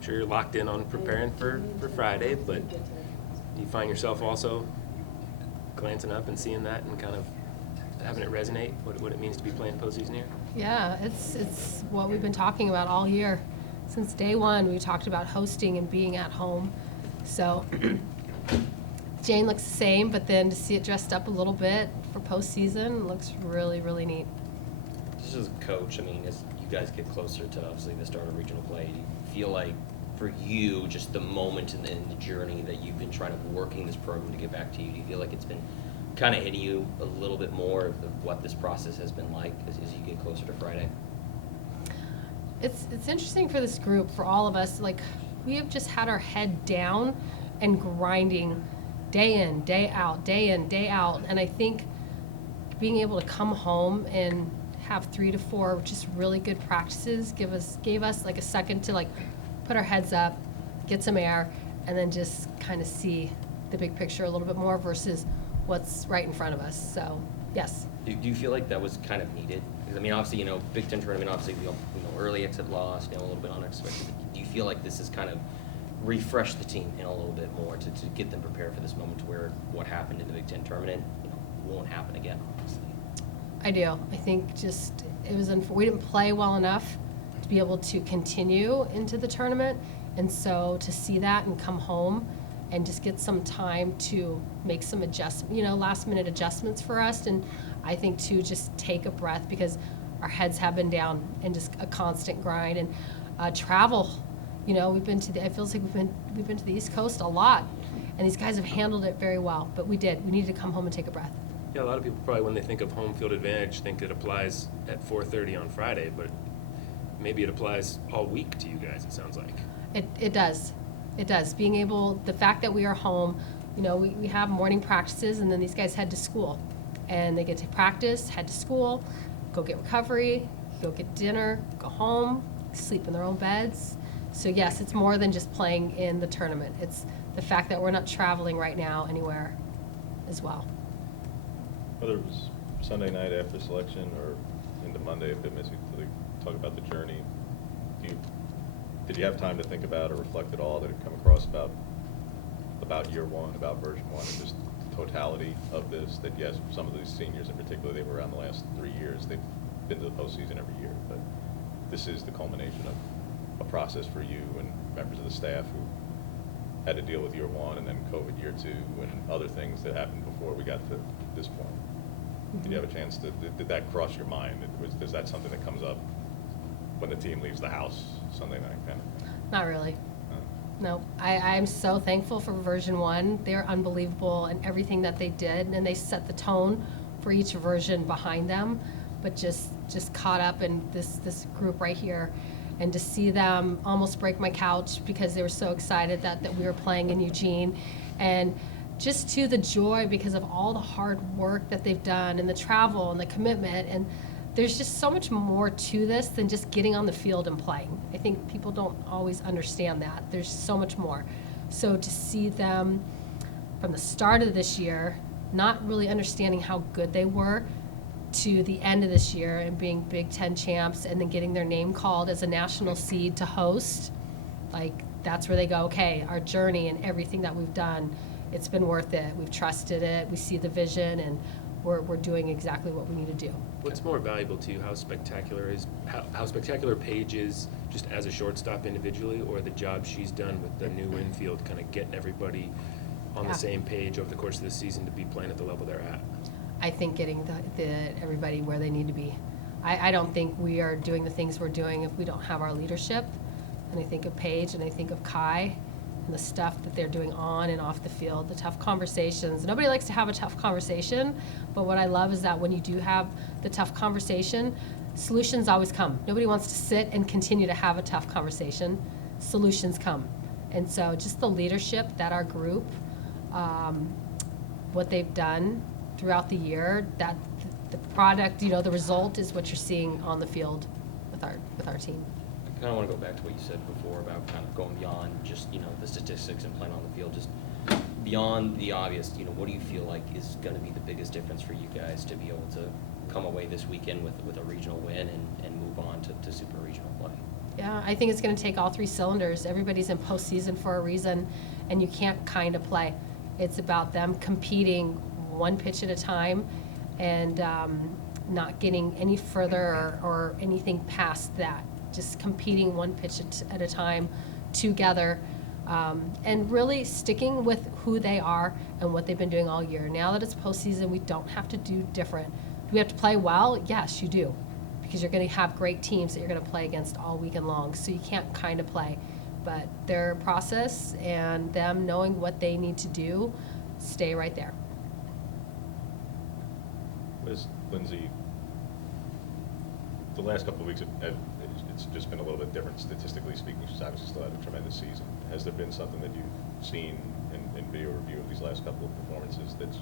I'm sure you're locked in on preparing for Friday, but do you find yourself also glancing up and seeing that and kind of having it resonate, what it means to be playing postseason here? Yeah, it's what we've been talking about all year. Since day one, we talked about hosting and being at home. So Jane looks the same, but then to see it dressed up a little bit for postseason looks really, really neat. Just as a coach, I mean, as you guys get closer to obviously the start of regional play, do you feel like for you, just the moment in the journey that you've been trying to working this program to get back to you, do you feel like it's been kind of hitting you a little bit more of what this process has been like as you get closer to Friday? It's interesting for this group, for all of us. Like, we have just had our head down and grinding day in, day out, day in, day out. And I think being able to come home and have 3 to 4 just really good practices gave us like a second to like put our heads up, get some air, and then just kind of see the big picture a little bit more versus what's right in front of us. So, yes. Do you feel like that was kind of needed? Because, I mean, obviously, Big Ten tournament, obviously, early exit loss, a little bit unexpected. Do you feel like this has kind of refreshed the team in a little bit more to get them prepared for this moment to where what happened in the Big Ten tournament, won't happen again, obviously? I do. I think just we didn't play well enough to be able to continue into the tournament, and so to see that and come home and just get some time to make some last minute adjustments for us, and I think to just take a breath because our heads have been down and just a constant grind and travel. We've been to it feels like we've been to the East Coast a lot, and these guys have handled it very well. But we needed to come home and take a breath. Yeah, a lot of people probably, when they think of home field advantage, think it applies at 4:30 on Friday, but maybe it applies all week to you guys, it sounds like. It does. It does. The fact that we are home, we have morning practices, and then these guys head to school. And they get to practice, head to school, go get recovery, go get dinner, go home, sleep in their own beds. So yes, it's more than just playing in the tournament. It's the fact that we're not traveling right now anywhere as well. Whether it was Sunday night after selection or into Monday, a bit missing to talk about the journey, did you have time to think about or reflect at all that had come across about year one, about version 1, and just the totality of this? That yes, some of these seniors in particular, they've around the last 3 years, they've been to the postseason every year, but this is the culmination of a process for you and members of the staff who had to deal with year 1 and then COVID year 2 and other things that happened before we got to this point. Mm-hmm. Did you have a chance did that cross your mind? Is that something that comes up when the team leaves the house Sunday night kind of thing? Not really. No, I'm so thankful for version 1. They're unbelievable in everything that they did, and they set the tone for each version behind them, but just caught up in this group right here. And to see them almost break my couch because they were so excited that we were playing in Eugene. And just to the joy because of all the hard work that they've done and the travel and the commitment. And there's just so much more to this than just getting on the field and playing. I think people don't always understand that. There's so much more. So to see them from the start of this year, not really understanding how good they were, to the end of this year and being Big Ten champs and then getting their name called as a national seed to host, like that's where they go, okay, our journey and everything that we've done, it's been worth it. We've trusted it. We see the vision, and we're doing exactly what we need to do. What's more valuable to you? How spectacular Paige is just as a shortstop individually, or the job she's done with the new infield, kind of getting everybody on the same page over the course of the season to be playing at the level they're at? I think getting everybody where they need to be. I don't think we are doing the things we're doing if we don't have our leadership. And I think of Paige and I think of Kai and the stuff that they're doing on and off the field, the tough conversations. Nobody likes to have a tough conversation, but what I love is that when you do have the tough conversation, solutions always come. Nobody wants to sit and continue to have a tough conversation. Solutions come. And so just the leadership that our group, what they've done throughout the year, that the product, the result is what you're seeing on the field with our team. I kind of want to go back to what you said before about kind of going beyond just, the statistics and playing on the field, just beyond the obvious, what do you feel like is going to be the biggest difference for you guys to be able to come away this weekend with a regional win and move on to super regional play? Yeah, I think it's going to take all three cylinders. Everybody's in postseason for a reason, and you can't kind of play. It's about them competing one pitch at a time and not getting any further or anything past that. Just competing one pitch at a time together, and really sticking with who they are and what they've been doing all year. Now that it's postseason, we don't have to do different. Do we have to play well? Yes, you do, because you're going to have great teams that you're going to play against all weekend long, so you can't kind of play. But their process and them knowing what they need to do, stay right there. Liz, Lindsay, the last couple of weeks, it's just been a little bit different statistically speaking. She's obviously still had a tremendous season. Has there been something that you've seen in video review of these last couple of performances that's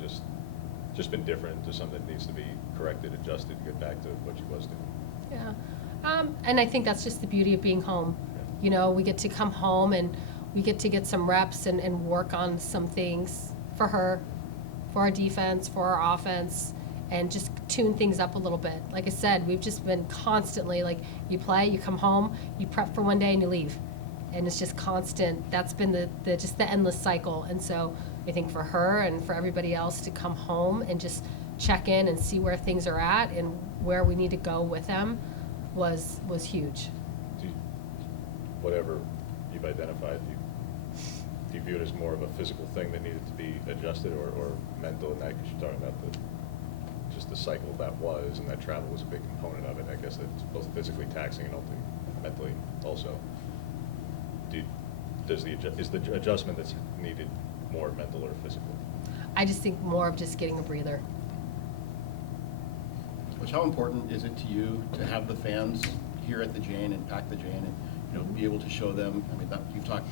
just been different, to something that needs to be corrected, adjusted, to get back to what she was doing? Yeah, and I think that's just the beauty of being home. You know, we get to come home and we get to get some reps and work on some things for her, for our defense, for our offense, and just tune things up a little bit. Like I said, we've just been constantly, like, you play, you come home, you prep for one day and you leave. And it's just constant. That's been the just the endless cycle. And so I think for her and for everybody else to come home and just check in and see where things are at and where we need to go with them was huge. Whatever you've identified, do you view it as more of a physical thing that needed to be adjusted, or mental in that? Because you're talking about just the cycle that was, and that travel was a big component of it. I guess it's both physically taxing and ultimately mentally also. Is the adjustment that's needed more mental or physical? I just think more of just getting a breather. Coach, how important is it to you to have the fans here at the Jane and pack the Jane and be able to show them? I mean, you've talked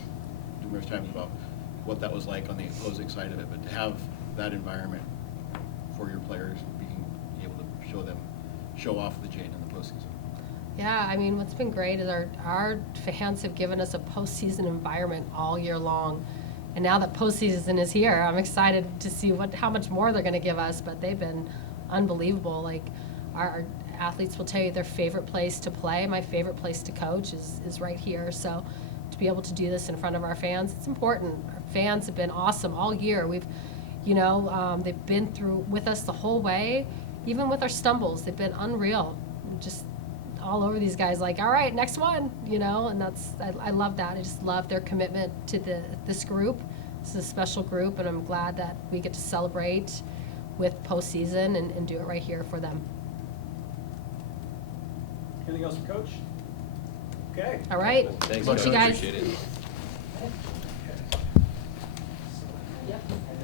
numerous times about what that was like on the opposing side of it, but to have that environment for your players and being able to show off the Jane in the postseason. Yeah, I mean, what's been great is our fans have given us a postseason environment all year long. And now that postseason is here, I'm excited to see how much more they're going to give us, but they've been unbelievable. Like, our athletes will tell you their favorite place to play. My favorite place to coach is right here. So to be able to do this in front of our fans, it's important. Our fans have been awesome all year. They've been through with us the whole way, even with our stumbles. They've been unreal. Just all over these guys, like, all right, next one, and I love that. I just love their commitment to this group. This is a special group, and I'm glad that we get to celebrate with postseason and do it right here for them. Anything else for Coach? Okay. All right. Thanks, Thank Coach. you guys. Appreciate it.